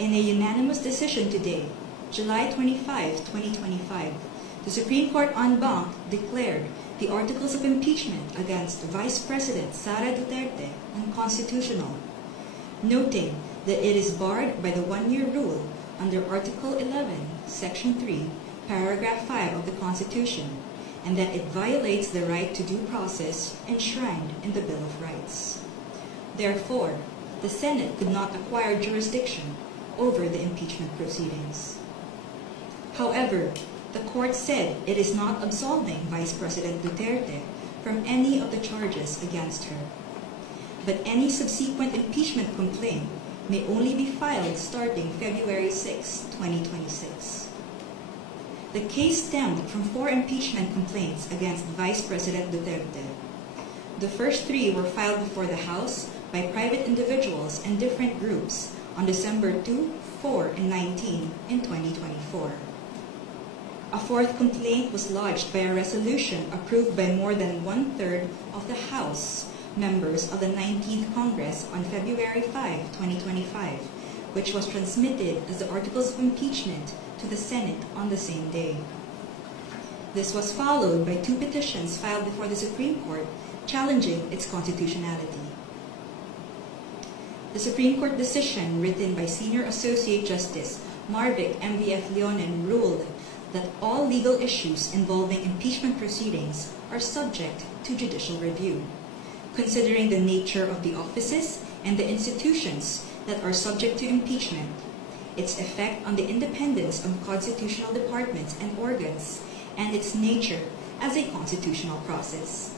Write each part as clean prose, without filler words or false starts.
In a unanimous decision today, July 25, 2025, the Supreme Court en banc declared the articles of impeachment against Vice President Sara Duterte unconstitutional, noting that it is barred by the one-year rule under Article 11, Section 3, Paragraph 5 of the Constitution, and that it violates the right to due process enshrined in the Bill of Rights. Therefore, the Senate could not acquire jurisdiction over the impeachment proceedings. However, the court said it is not absolving Vice President Duterte from any of the charges against her. But any subsequent impeachment complaint may only be filed starting February 6, 2026. The case stemmed from 4 impeachment complaints against Vice President Duterte. The first 3 were filed before the House by private individuals and different groups on December 2, 4, and 19 in 2024. A 4th complaint was lodged by a resolution approved by more than 1/3 of the House members of the 19th Congress on February 5, 2025, which was transmitted as the Articles of Impeachment to the Senate on the same day. This was followed by 2 petitions filed before the Supreme Court challenging its constitutionality. The Supreme Court decision written by Senior Associate Justice Marvic M.V.F. Leonen ruled that all legal issues involving impeachment proceedings are subject to judicial review, considering the nature of the offices and the institutions that are subject to impeachment, its effect on the independence of constitutional departments and organs, and its nature as a constitutional process.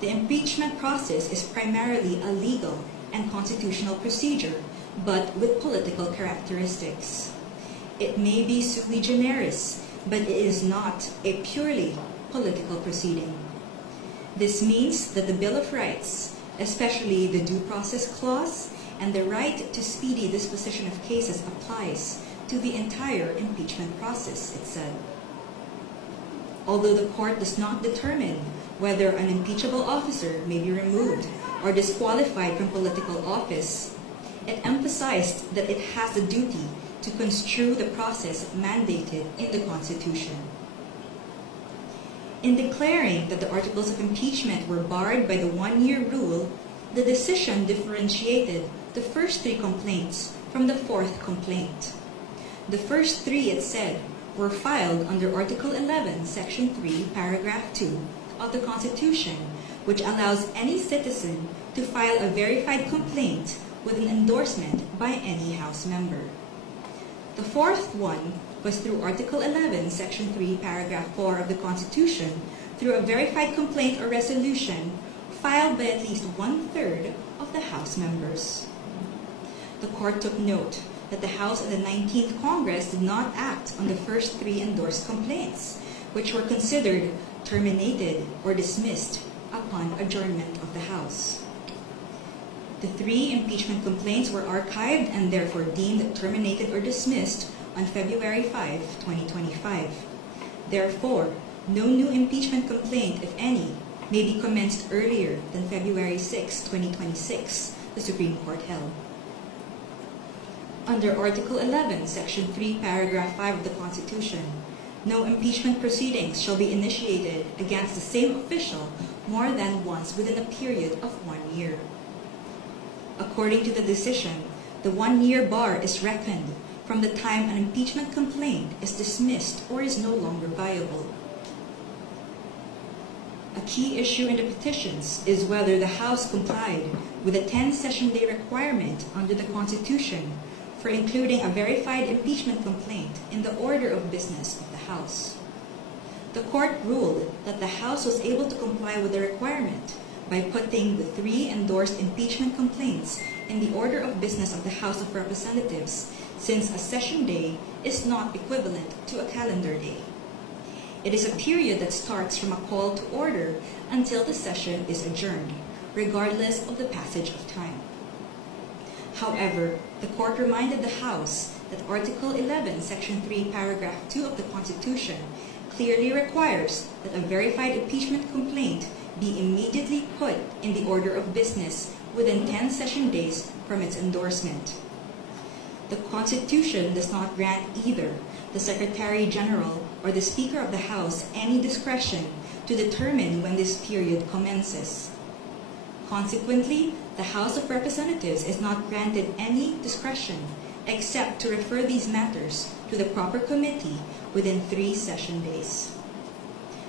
The impeachment process is primarily a legal and constitutional procedure, but with political characteristics. It may be sui generis, but it is not a purely political proceeding. This means that the Bill of Rights, especially the Due Process Clause and the right to speedy disposition of cases, applies to the entire impeachment process, it said. Although the court does not determine whether an impeachable officer may be removed or disqualified from political office, it emphasized that it has the duty to construe the process mandated in the Constitution. In declaring that the articles of impeachment were barred by the one-year rule, the decision differentiated the first 3 complaints from the 4th complaint. The first 3, it said, were filed under Article 11, Section 3, Paragraph 2 of the Constitution, which allows any citizen to file a verified complaint with an endorsement by any House member. The 4th one was through Article 11, Section 3, Paragraph 4 of the Constitution, through a verified complaint or resolution filed by at least 1/3 of the House members. The court took note that the House of the 19th Congress did not act on the first 3 endorsed complaints, which were considered terminated or dismissed upon adjournment of the House. The 3 impeachment complaints were archived and therefore deemed terminated or dismissed on February 5, 2025. Therefore, no new impeachment complaint, if any, may be commenced earlier than February 6, 2026, the Supreme Court held. Under Article 11, Section 3, Paragraph 5 of the Constitution, no impeachment proceedings shall be initiated against the same official more than once within a period of 1 year. According to the decision, the one-year bar is reckoned from the time an impeachment complaint is dismissed or is no longer viable. A key issue in the petitions is whether the House complied with the 10-session-day requirement under the Constitution for including a verified impeachment complaint in the order of business of the House. The court ruled that the House was able to comply with the requirement by putting the 3 endorsed impeachment complaints in the order of business of the House of Representatives, since a session day is not equivalent to a calendar day. It is a period that starts from a call to order until the session is adjourned, regardless of the passage of time. However, the court reminded the House that Article 11, Section 3, Paragraph 2 of the Constitution clearly requires that a verified impeachment complaint be immediately put in the order of business within 10 session days from its endorsement. The Constitution does not grant either the Secretary General or the Speaker of the House any discretion to determine when this period commences. Consequently, the House of Representatives is not granted any discretion except to refer these matters to the proper committee within 3 session days.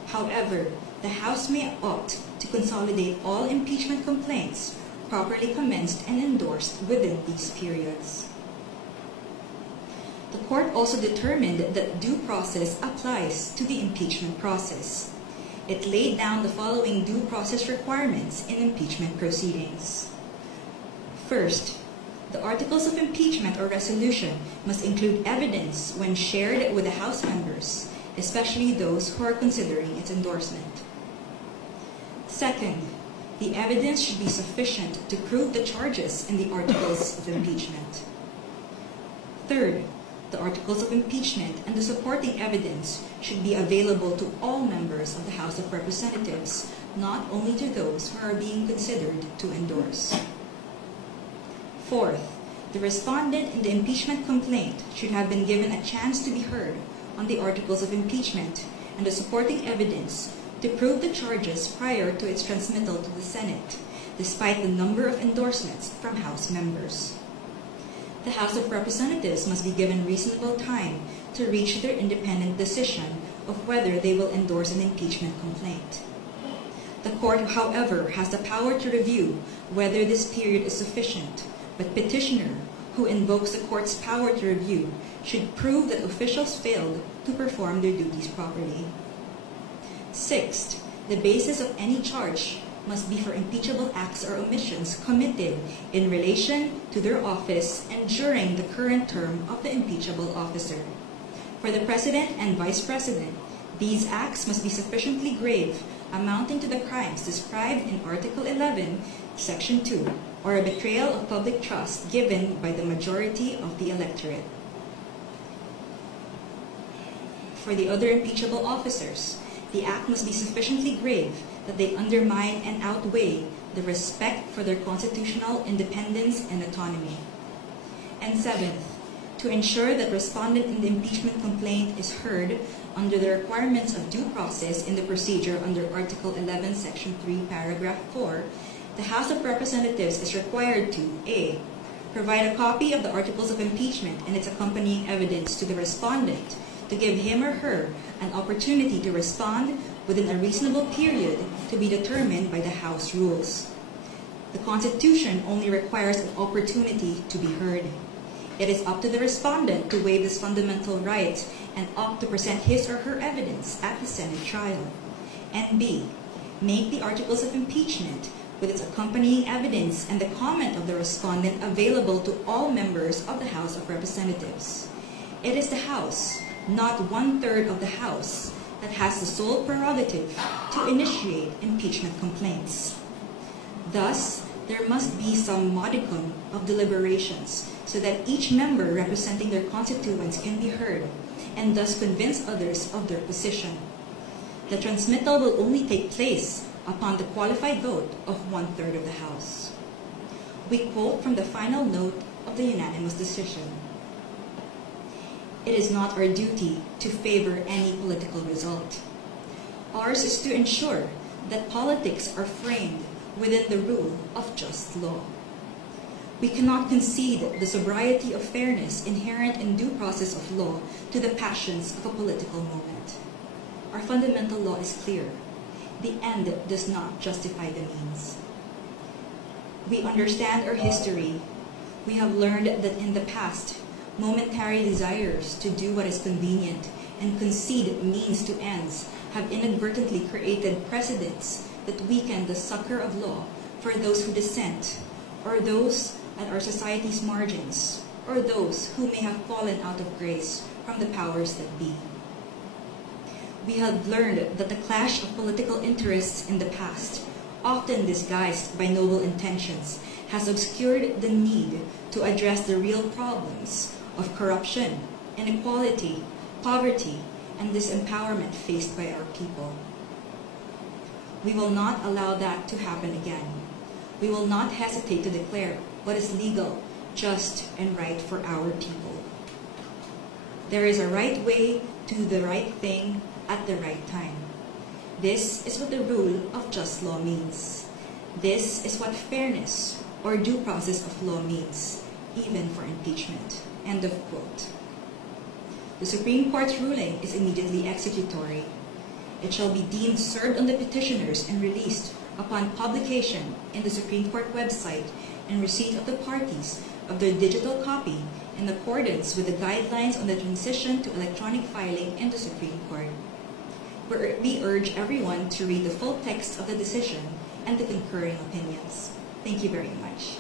However, the House may opt to consolidate all impeachment complaints properly commenced and endorsed within these periods. The court also determined that due process applies to the impeachment process. It laid down the following due process requirements in impeachment proceedings. First, the articles of impeachment or resolution must include evidence when shared with the House members, especially those who are considering its endorsement. Second, the evidence should be sufficient to prove the charges in the articles of impeachment. Third, the articles of impeachment and the supporting evidence should be available to all members of the House of Representatives, not only to those who are being considered to endorse. Fourth, the respondent in the impeachment complaint should have been given a chance to be heard on the articles of impeachment and the supporting evidence to prove the charges prior to its transmittal to the Senate, despite the number of endorsements from House members. The House of Representatives must be given reasonable time to reach their independent decision of whether they will endorse an impeachment complaint. The court, however, has the power to review whether this period is sufficient, but petitioner, who invokes the court's power to review, should prove that officials failed to perform their duties properly. Sixth, the basis of any charge must be for impeachable acts or omissions committed in relation to their office and during the current term of the impeachable officer. For the President and Vice President, these acts must be sufficiently grave, amounting to the crimes described in Article 11, Section 2, or a betrayal of public trust given by the majority of the electorate. For the other impeachable officers, the act must be sufficiently grave that they undermine and outweigh the respect for their constitutional independence and autonomy. And seventh, to ensure that respondent in the impeachment complaint is heard under the requirements of due process in the procedure under Article 11, Section 3, Paragraph 4, the House of Representatives is required to A. Provide a copy of the articles of impeachment and its accompanying evidence to the respondent to give him or her an opportunity to respond within a reasonable period to be determined by the House rules. The Constitution only requires an opportunity to be heard. It is up to the respondent to waive this fundamental right and opt to present his or her evidence at the Senate trial. And B. Make the articles of impeachment with its accompanying evidence and the comment of the respondent available to all members of the House of Representatives. It is the House, not 1/3 of the House, that has the sole prerogative to initiate impeachment complaints. Thus, there must be some modicum of deliberations so that each member representing their constituents can be heard and thus convince others of their position. The transmittal will only take place upon the qualified vote of 1/3 of the House. We quote from the final note of the unanimous decision. It is not our duty to favor any political result. Ours is to ensure that politics are framed within the rule of just law. We cannot concede the sobriety of fairness inherent in due process of law to the passions of a political moment. Our fundamental law is clear. The end does not justify the means. We understand our history. We have learned that in the past, momentary desires to do what is convenient and concede means to ends have inadvertently created precedents that weaken the succor of law for those who dissent, or those at our society's margins, or those who may have fallen out of grace from the powers that be. We have learned that the clash of political interests in the past, often disguised by noble intentions, has obscured the need to address the real problems of corruption, inequality, poverty, and disempowerment faced by our people. We will not allow that to happen again. We will not hesitate to declare what is legal just, and right for our people. There is a right way to do the right thing at the right time. This is what the rule of just law means. This is what fairness or due process of law means, even for impeachment." End of quote. The Supreme Court's ruling is immediately executory. It shall be deemed served on the petitioners and released upon publication in the Supreme Court website and receipt of the parties of their digital copy in accordance with the guidelines on the transition to electronic filing in the Supreme Court. We urge everyone to read the full text of the decision and the concurring opinions. Thank you very much.